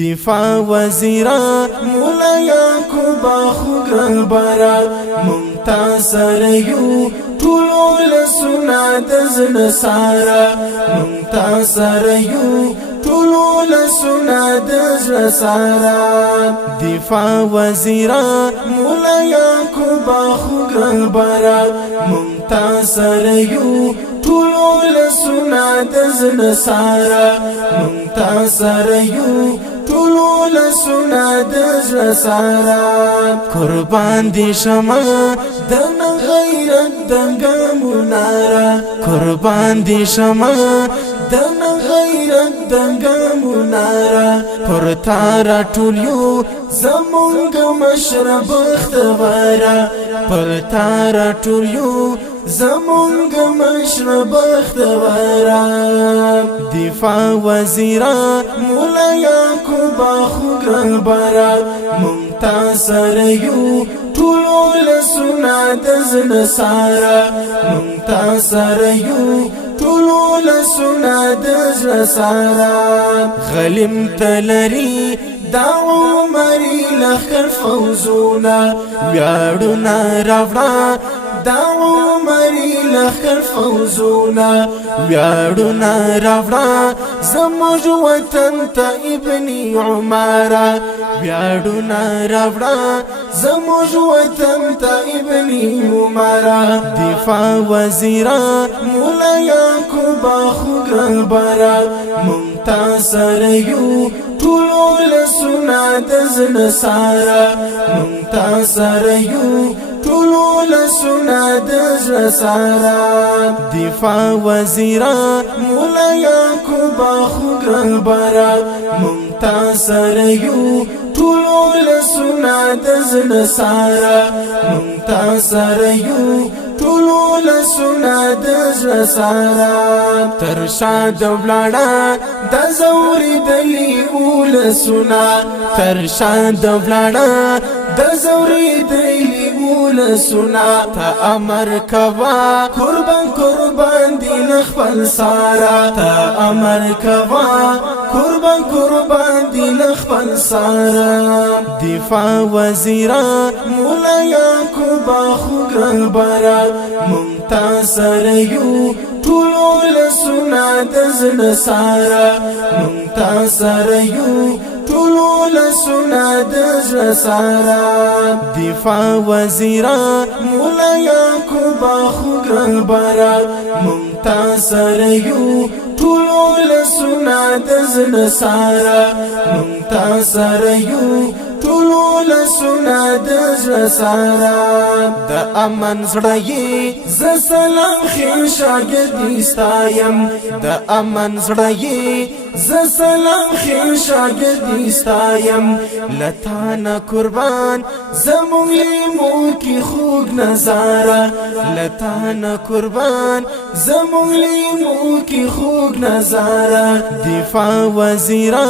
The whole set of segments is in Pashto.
دفاع وزیرا مولا یعقوب خوږ برا ممتاز سره یو ټولو لسونه د زړه ساره ممتاز سره یو ټولو لسونه د زړه ساره دفاع وزیرا مولا یعقوب خوږ برا ممتاز سره یو ټولو لسونه د زړه ساره ممتاز سره یو ټولو لسونه د زړه ساره قربان دي شمه د غیرت دنګ مناره قربان دي شمه د غیرت دنګ مناره پر تار ټول یو زمونږ مشرب اختباره پر تار ټول یو زمونږ مشرب اختباره دفاع وزیرا مولا یعقوب خوږ برا ممتاز سره یو ټولو لسونه د زړه ساره ممتاز سره یو ټولو لسونه د زړه ساره غلیم تلری دا عمرې لښکر فوزونه ویاړونه راوړه دا عمرې لښکر فوزونه ویاړونه راوړه زموږ وطن ته ابن عمره ویاړونه راوړه زموږ وطن ته ابن عمره دفاع وزیرا مولا یعقوب خوږ برا ممتاز سره یو ټولو لسونه د زړه ساره ممتاز سره یو ټولو لسونه د زړه ساره دفاع وزیرا مولا یعقوب خوږ برا ممتاز سره یو ټولو لسونه د زړه ساره ممتاز سره یو ټولو لسونه د زړه ساره تر شا د ولاړه د زوري دلی ولسونه تر شا د ولاړه د زوري دلی ولسونه ته امر کوا قربان قربان دی خپل ساره ته امر کوا قربان قربان دی خپل ساره دفاع وزیرا مولا یعقوب خوږ برا ممتاز سره یو ټولو لسونه د زړه ساره ممتاز سره یو ټولو لسونه د زړه ساره دفاع وزیرا مولا یعقوب خوږ برا ممتاز سره یو ټولو لسونه د زړه ساره ممتاز سره یو ټولو لسونه د زړه ساره د امن زړه یې ز سلام خیر شاګردي ستایم د امن زړه یې ز سلام خیر شاګردي ستایم لتانه قربان زمونږ لیمو کې خوږ نظاره لتانه قربان زمونږ لیمو کې خوږ نظاره دفاع وزیرا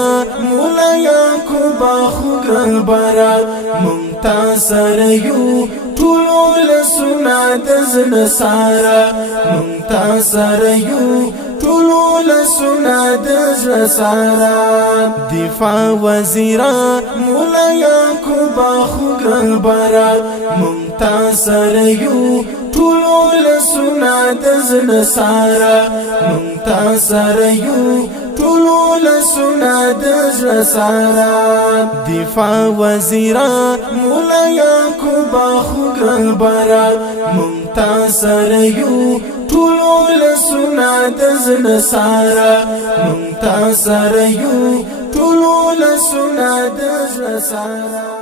مولا یعقوب خوږ برا ممتاز سره یو ټولو لسونه د زړه ساره ممتاز سره یو ټولو لسونه د زړه ساره دفاع وزیرا مولا یعقوب خوږ برا ممتاز سره یو ټولو لسونه د زړه ساره ممتاز سره یو ټولو لسونه د زړه ساره دفاع وزیرا مولا یعقوب خوږ برا ممتاز سره یو ټولو لسونه د زړه ساره ممتاز سره یو ټولو لسونه د زړه ساره